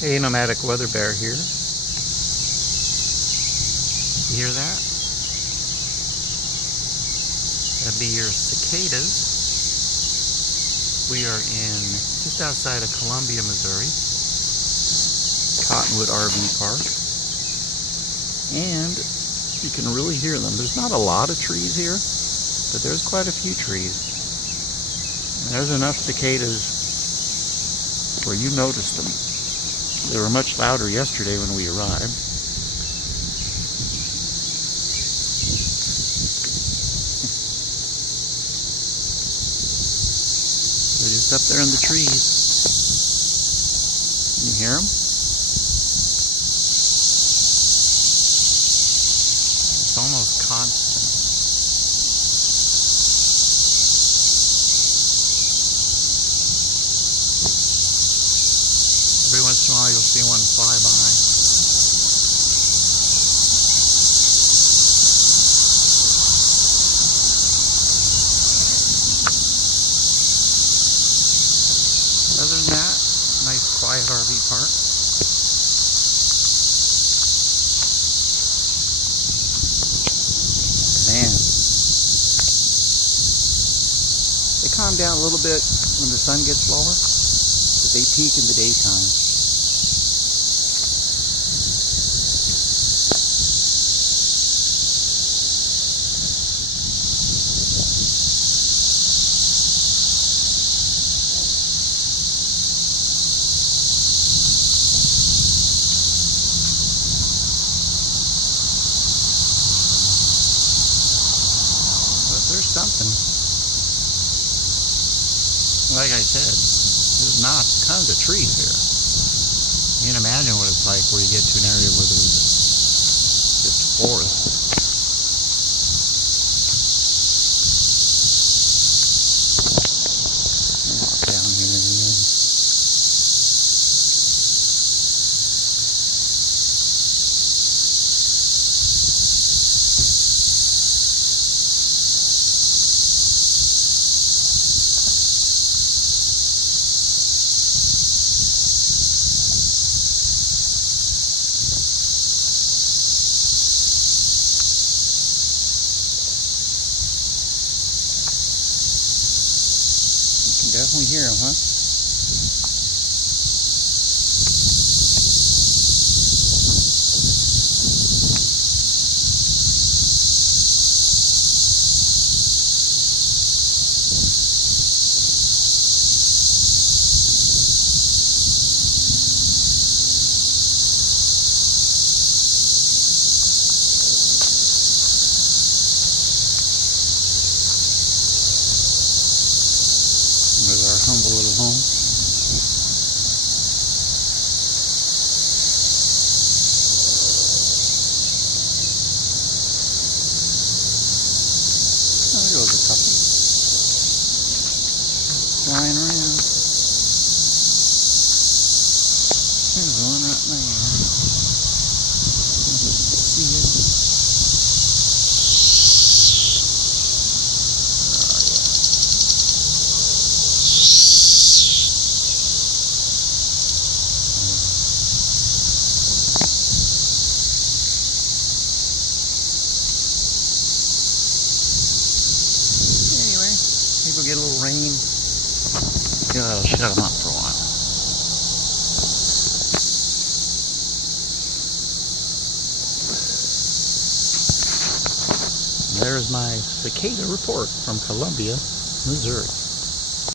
Hey, nomadic weather bear here. You hear that? That'd be your cicadas. We are in just outside of Columbia, Missouri, Cottonwood RV Park, and you can really hear them. There's not a lot of trees here, but there's quite a few trees. And there's enough cicadas where you noticed them. They were much louder yesterday when we arrived. They're just up there in the trees. Can you hear them? It's almost constant. Every once in a while you'll see one fly by. Other than that, nice quiet RV park. Man, they calm down a little bit when the sun gets lower, but they peak in the daytime. There's something. Like I said, there's not tons of trees here. You can imagine what it's like where you get to an area where there's just forest. Walk down here again. Definitely hear them, huh? There's our humble little home. Oh, there goes a couple. Flying around. There's one right there. See it? People get a little rain. Yeah, that'll shut them up for a while. There's my cicada report from Columbia, Missouri.